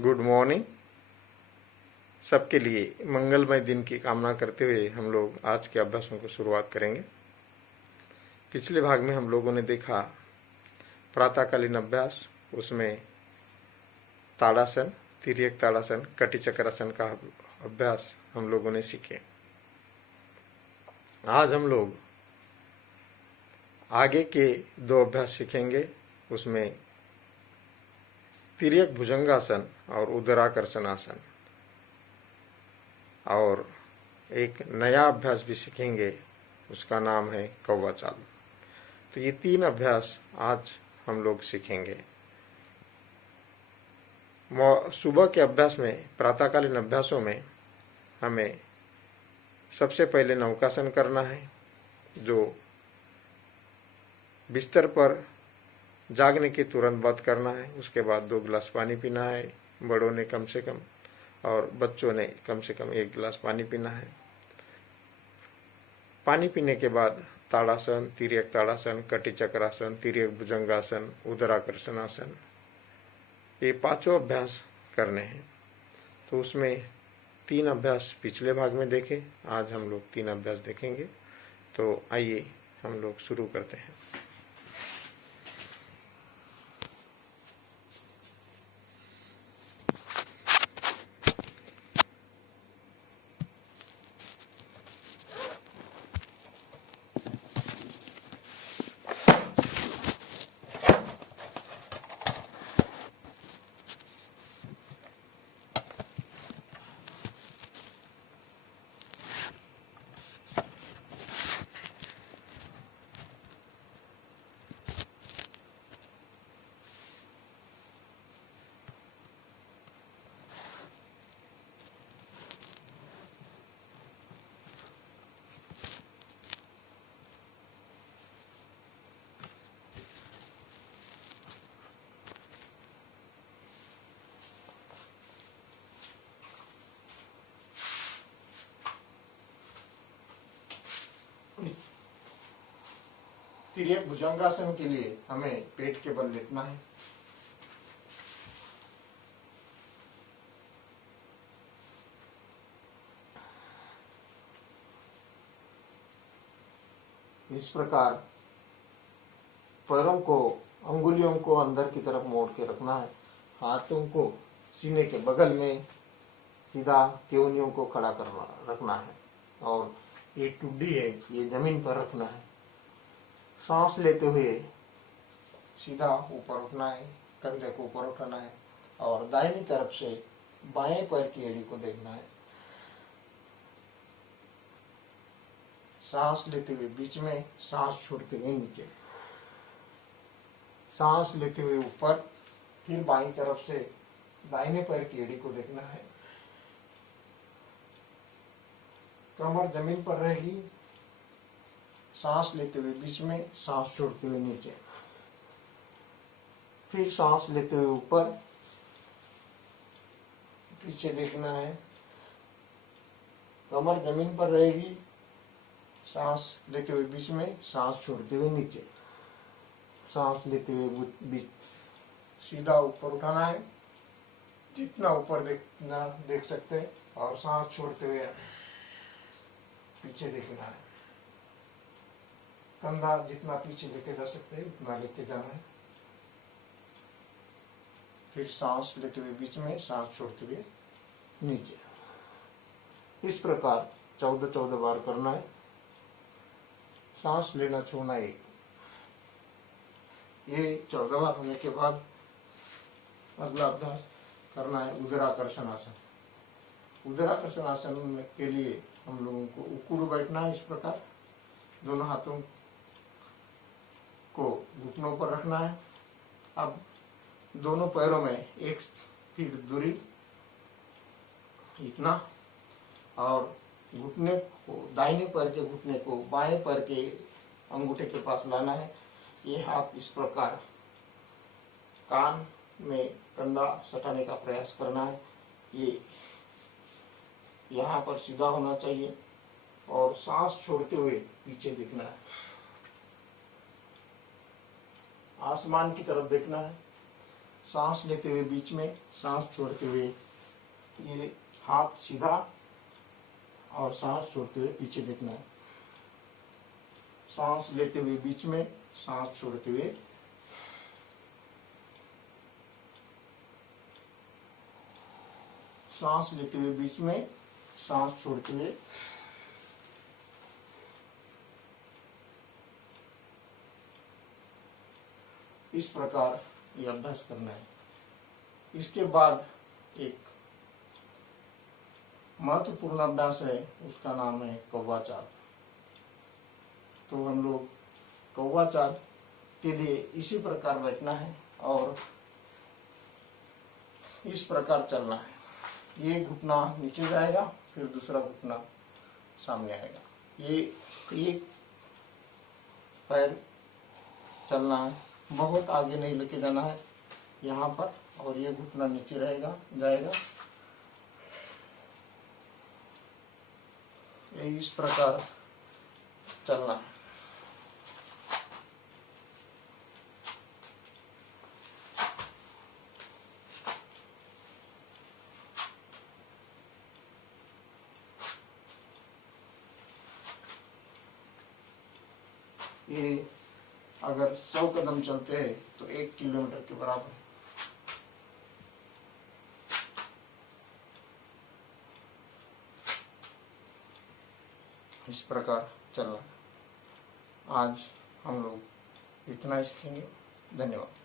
Good morning. सबके लिए मंगलमय दिन की कामना करते हुए हम लोग आज के अभ्यासों को शुरुआत करेंगे। पिछले भाग में हम लोगों ने देखा प्रातःकालीन अभ्यास, उसमें ताड़ासन, तिर्यक ताड़ासन, कटी चक्रासन का अभ्यास हम लोगों ने सीखे। आज हम लोग आगे के दो अभ्यास सीखेंगे। उसमें तिर्यक भुजंगासन और उदराकर्षण आसन, और एक नया अभ्यास भी सीखेंगे, उसका नाम है कौवा चाल। तो ये तीन अभ्यास आज हम लोग सीखेंगे। सुबह के अभ्यास में, प्रातःकालीन अभ्यासों में हमें सबसे पहले नौकासन करना है, जो बिस्तर पर जागने के तुरंत बाद करना है। उसके बाद 2 गिलास पानी पीना है, बड़ों ने कम से कम और बच्चों ने कम से कम 1 गिलास पानी पीना है। पानी पीने के बाद ताड़ासन, तिर्यक ताड़ासन, कटी चक्रासन, तिर्यक भुजंगासन, उदराकर्षण आसन, ये पांचों अभ्यास करने हैं। तो उसमें 3 अभ्यास पिछले भाग में देखे, आज हम लोग 3 अभ्यास देखेंगे। तो आइए हम लोग शुरू करते हैं। तिर्यक भुजंगासन के लिए हमें पेट के बल लेटना है। इस प्रकार पैरों को, अंगुलियों को अंदर की तरफ मोड़ के रखना है। हाथों को सीने के बगल में सीधा केवनियों को खड़ा रखना है, और ये टुड्डी है, ये जमीन पर रखना है। सांस लेते हुए सीधा ऊपर उठना है, कंधे को ऊपर उठाना है, और दाहिनी तरफ से बाएं पैर की एड़ी को देखना है। सांस लेते हुए बीच में, सांस छोड़ते हुए नीचे, सांस लेते हुए ऊपर, फिर बाईं तरफ से दाहिने पैर की एड़ी को देखना है। कमर जमीन पर रहेगी। सांस लेते हुए बीच में, सांस छोड़ते हुए नीचे, फिर सांस लेते हुए ऊपर, पीछे देखना है। कमर जमीन पर रहेगी। सांस लेते हुए बीच में, सांस छोड़ते हुए नीचे, सांस लेते हुए बीच, सीधा ऊपर उठाना है, जितना ऊपर देख सकते हैं, और सांस छोड़ते हुए पीछे देखना है। कंधा जितना पीछे लेके जा सकते हैं उतना लेके जाना है। फिर सांस लेते हुए बीच में, सांस छोड़ते हुए नीचे। इस प्रकार 14 बार करना है। सांस लेना छोड़ना 1। ये 14 बार होने के बाद अगला अभ्यास करना है उदराकर्षण आसन। उदराकर्षण आसन के लिए हम लोगों को उकुड़ बैठना है। इस प्रकार दोनों हाथों को घुटनों पर रखना है। अब दोनों पैरों में 1 फीट दूरी इतना, और घुटने को, दाहिने पैर के घुटने को बाएं पैर के अंगूठे के पास लाना है। ये हाथ इस प्रकार कान में कंधा सटाने का प्रयास करना है। ये यहाँ पर सीधा होना चाहिए, और सांस छोड़ते हुए पीछे देखना है। आसमान की तरफ देखना है। सांस लेते हुए बीच में, सांस छोड़ते हुए ये हाथ सीधा और सांस छोड़ते हुए पीछे देखना है। सांस लेते हुए बीच में, सांस छोड़ते हुए सांस लेते हुए बीच में, सांस छोड़ते हुए इस प्रकार ये अभ्यास करना है। इसके बाद एक महत्वपूर्ण अभ्यास है, उसका नाम है कौवाचार। तो हम लोग कौवाचार के लिए इसी प्रकार बैठना है और इस प्रकार चलना है। ये घुटना नीचे जाएगा, फिर दूसरा घुटना सामने आएगा। ये एक पैर चलना है, बहुत आगे नहीं लेके जाना है यहाँ पर, और ये घुटना नीचे रहेगा जाएगा। ये इस प्रकार चलना है। ये अगर 100 कदम चलते हैं तो 1 किलोमीटर के बराबर है। इस प्रकार चलना। आज हम लोग इतना ही सीखेंगे। धन्यवाद।